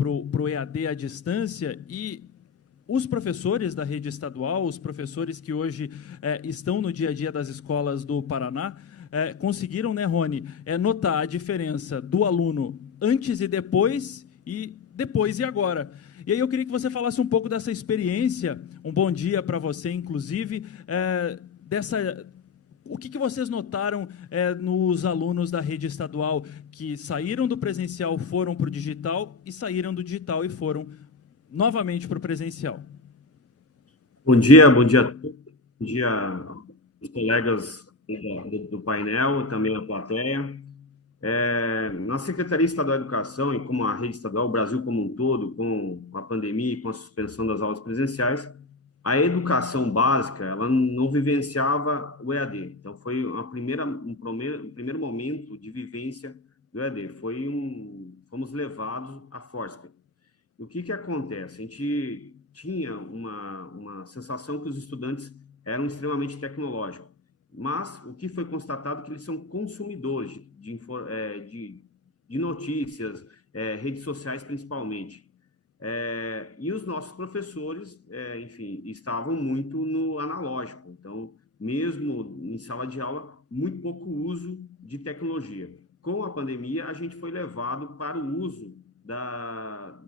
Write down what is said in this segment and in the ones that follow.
pro EAD à distância, e os professores da rede estadual, os professores que hoje estão no dia a dia das escolas do Paraná, conseguiram, né, Rony, notar a diferença do aluno antes e depois e agora. E aí eu queria que você falasse um pouco dessa experiência, um bom dia para você, inclusive, o que vocês notaram nos alunos da rede estadual que saíram do presencial, foram para o digital, e saíram do digital e foram novamente para o presencial? Bom dia a todos. Bom dia aos colegas do painel, também a plateia. Na Secretaria Estadual de Educação e como a rede estadual, o Brasil como um todo, com a pandemia e com a suspensão das aulas presenciais, a educação básica ela não vivenciava o EAD. Então, foi um primeiro momento de vivência do EAD. Fomos levados à força. O que acontece? A gente tinha uma sensação que os estudantes eram extremamente tecnológicos, mas o que foi constatado é que eles são consumidores de notícias, redes sociais principalmente. E os nossos professores, enfim, estavam muito no analógico. Então, mesmo em sala de aula, muito pouco uso de tecnologia. Com a pandemia, a gente foi levado para o uso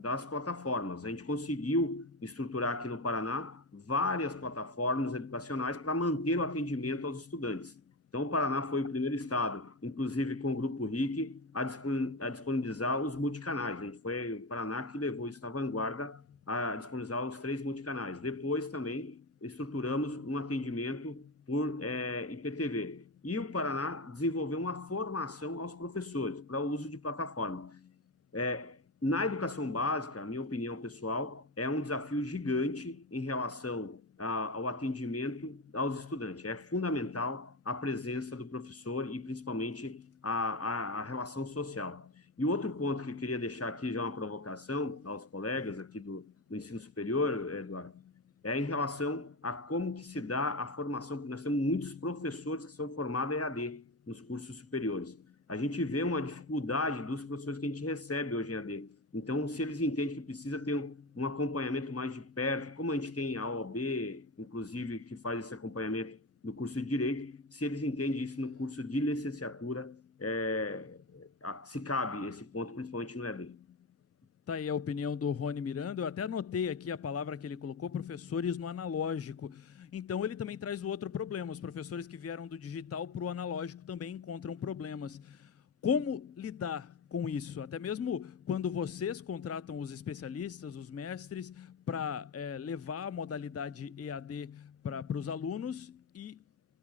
das plataformas. A gente conseguiu estruturar aqui no Paraná várias plataformas educacionais para manter o atendimento aos estudantes. Então, o Paraná foi o primeiro estado, inclusive com o Grupo RIC, a disponibilizar os multicanais. A gente foi o Paraná que levou isso na vanguarda a disponibilizar os 3 multicanais. Depois, também, estruturamos um atendimento por IPTV. E o Paraná desenvolveu uma formação aos professores para o uso de plataforma. Na educação básica, a minha opinião pessoal, é um desafio gigante em relação ao atendimento aos estudantes. É fundamental a presença do professor e, principalmente, a relação social. E o outro ponto que eu queria deixar aqui, já uma provocação aos colegas aqui do ensino superior, Eduardo, é em relação a como que se dá a formação, porque nós temos muitos professores que são formados em EAD nos cursos superiores. A gente vê uma dificuldade dos professores que a gente recebe hoje em AD. Então, se eles entendem que precisa ter um acompanhamento mais de perto, como a gente tem a OAB, inclusive, que faz esse acompanhamento no curso de Direito, se eles entendem isso no curso de licenciatura, se cabe esse ponto, principalmente no EAD. Tá aí a opinião do Rony Miranda. Eu até anotei aqui a palavra que ele colocou, professores no analógico. Então, ele também traz o outro problema. Os professores que vieram do digital para o analógico também encontram problemas. Como lidar com isso? Até mesmo quando vocês contratam os especialistas, os mestres, para levar a modalidade EAD para os alunos, e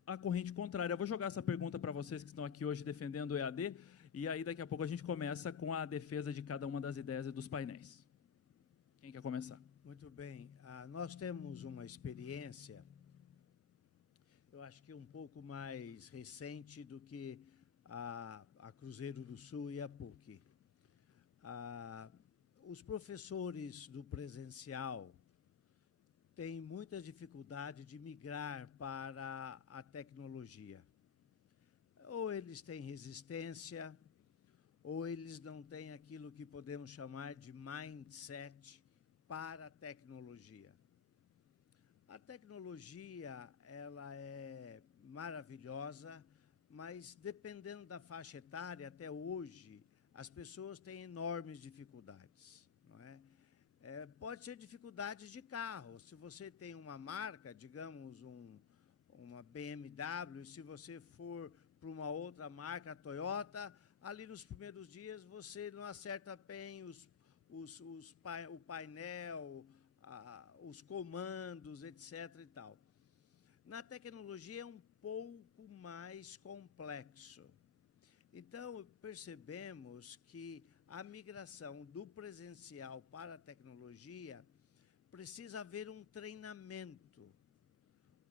a corrente contrária. Eu vou jogar essa pergunta para vocês que estão aqui hoje defendendo o EAD, e aí daqui a pouco a gente começa com a defesa de cada uma das ideias e dos painéis. Quem quer começar? Muito bem. Nós temos uma experiência, eu acho que um pouco mais recente do que a Cruzeiro do Sul e a PUC. Os professores do presencial têm muita dificuldade de migrar para a tecnologia. Ou eles têm resistência, ou eles não têm aquilo que podemos chamar de mindset para a tecnologia. A tecnologia, ela é maravilhosa, mas dependendo da faixa etária, até hoje, as pessoas têm enormes dificuldades, não é? Pode ser dificuldades de carro. Se você tem uma marca, digamos, uma BMW, se você for para uma outra marca, a Toyota, ali nos primeiros dias você não acerta bem o painel, os comandos, etc. e tal. Na tecnologia é um pouco mais complexo. Então, percebemos que a migração do presencial para a tecnologia precisa haver um treinamento,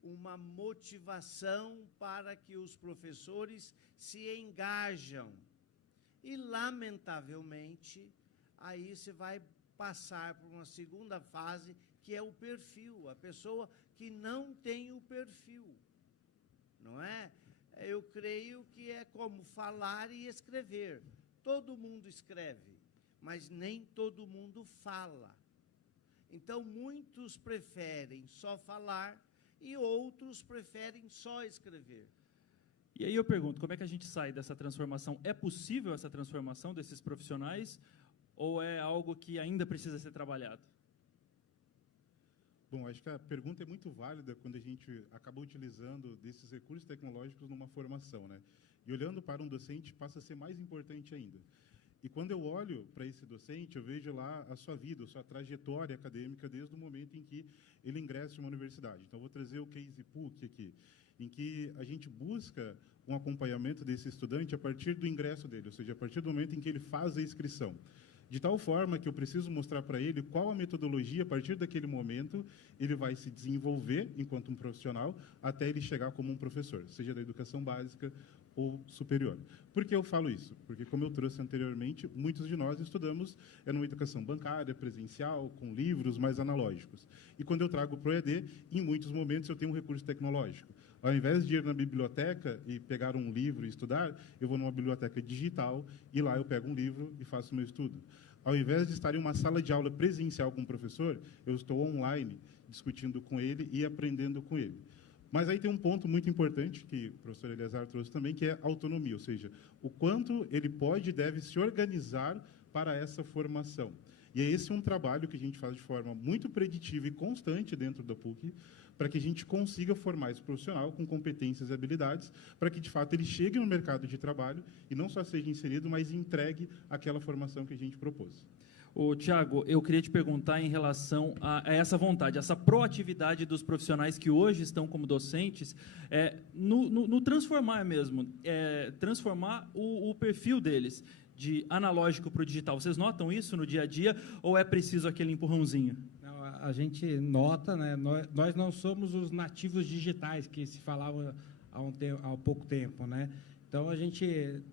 uma motivação para que os professores se engajam. E, lamentavelmente, aí você vai passar por uma segunda fase, que é o perfil, a pessoa que não tem o perfil, não é? Eu creio que é como falar e escrever. Todo mundo escreve, mas nem todo mundo fala. Então, muitos preferem só falar e outros preferem só escrever. E aí eu pergunto, como é que a gente sai dessa transformação? É possível essa transformação desses profissionais ou é algo que ainda precisa ser trabalhado? Bom, acho que a pergunta é muito válida quando a gente acaba utilizando desses recursos tecnológicos numa formação, né? E olhando para um docente passa a ser mais importante ainda. E quando eu olho para esse docente, eu vejo lá a sua vida, a sua trajetória acadêmica desde o momento em que ele ingressa em uma universidade. Então, vou trazer o case PUC aqui, em que a gente busca um acompanhamento desse estudante a partir do ingresso dele, ou seja, a partir do momento em que ele faz a inscrição. De tal forma que eu preciso mostrar para ele qual a metodologia, a partir daquele momento, ele vai se desenvolver enquanto um profissional, até ele chegar como um professor, seja da educação básica ou superior. Por que eu falo isso? Porque, como eu trouxe anteriormente, muitos de nós estudamos numa educação bancária, presencial, com livros mais analógicos. E quando eu trago para o EAD, em muitos momentos eu tenho um recurso tecnológico. Ao invés de ir na biblioteca e pegar um livro e estudar, eu vou numa biblioteca digital e lá eu pego um livro e faço o meu estudo. Ao invés de estar em uma sala de aula presencial com o professor, eu estou online discutindo com ele e aprendendo com ele. Mas aí tem um ponto muito importante, que o professor Eleazar trouxe também, que é a autonomia, ou seja, o quanto ele pode e deve se organizar para essa formação. E é esse um trabalho que a gente faz de forma muito preditiva e constante dentro da PUC, para que a gente consiga formar esse profissional com competências e habilidades, para que, de fato, ele chegue no mercado de trabalho e não só seja inserido, mas entregue aquela formação que a gente propôs. Ô, Tiago, eu queria te perguntar em relação a essa vontade, essa proatividade dos profissionais que hoje estão como docentes, no transformar mesmo, transformar o perfil deles de analógico para o digital. Vocês notam isso no dia a dia ou é preciso aquele empurrãozinho? Não, a gente nota, né? Nós não somos os nativos digitais que se falava há pouco tempo, né? Então, a gente,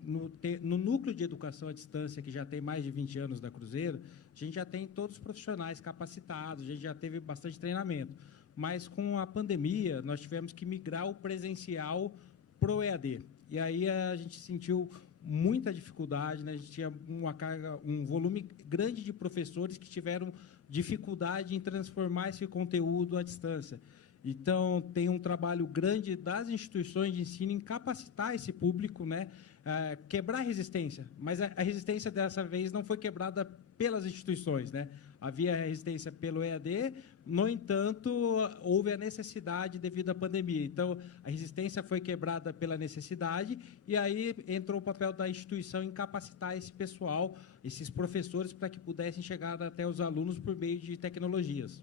no núcleo de educação à distância, que já tem mais de 20 anos da Cruzeiro, a gente já tem todos os profissionais capacitados, a gente já teve bastante treinamento. Mas, com a pandemia, nós tivemos que migrar o presencial para o EAD. E aí a gente sentiu muita dificuldade, né? A gente tinha um volume grande de professores que tiveram dificuldade em transformar esse conteúdo à distância. Então, tem um trabalho grande das instituições de ensino em capacitar esse público, né? Quebrar a resistência. Mas a resistência, dessa vez, não foi quebrada pelas instituições, né? Havia resistência pelo EAD, no entanto, houve a necessidade devido à pandemia. Então, a resistência foi quebrada pela necessidade e aí entrou o papel da instituição em capacitar esse pessoal, esses professores, para que pudessem chegar até os alunos por meio de tecnologias.